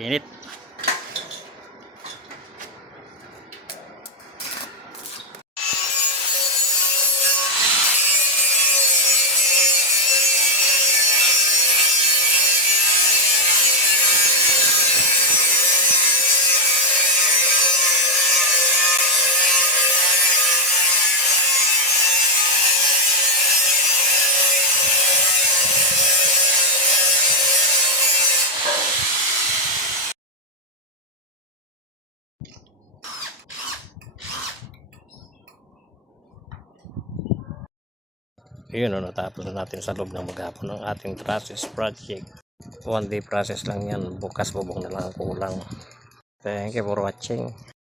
Init. Yun, natapos na natin sa loob ng maghapon ng ating process project. 1 day process lang yan, bukas bubong na lang kulang. Thank you for watching.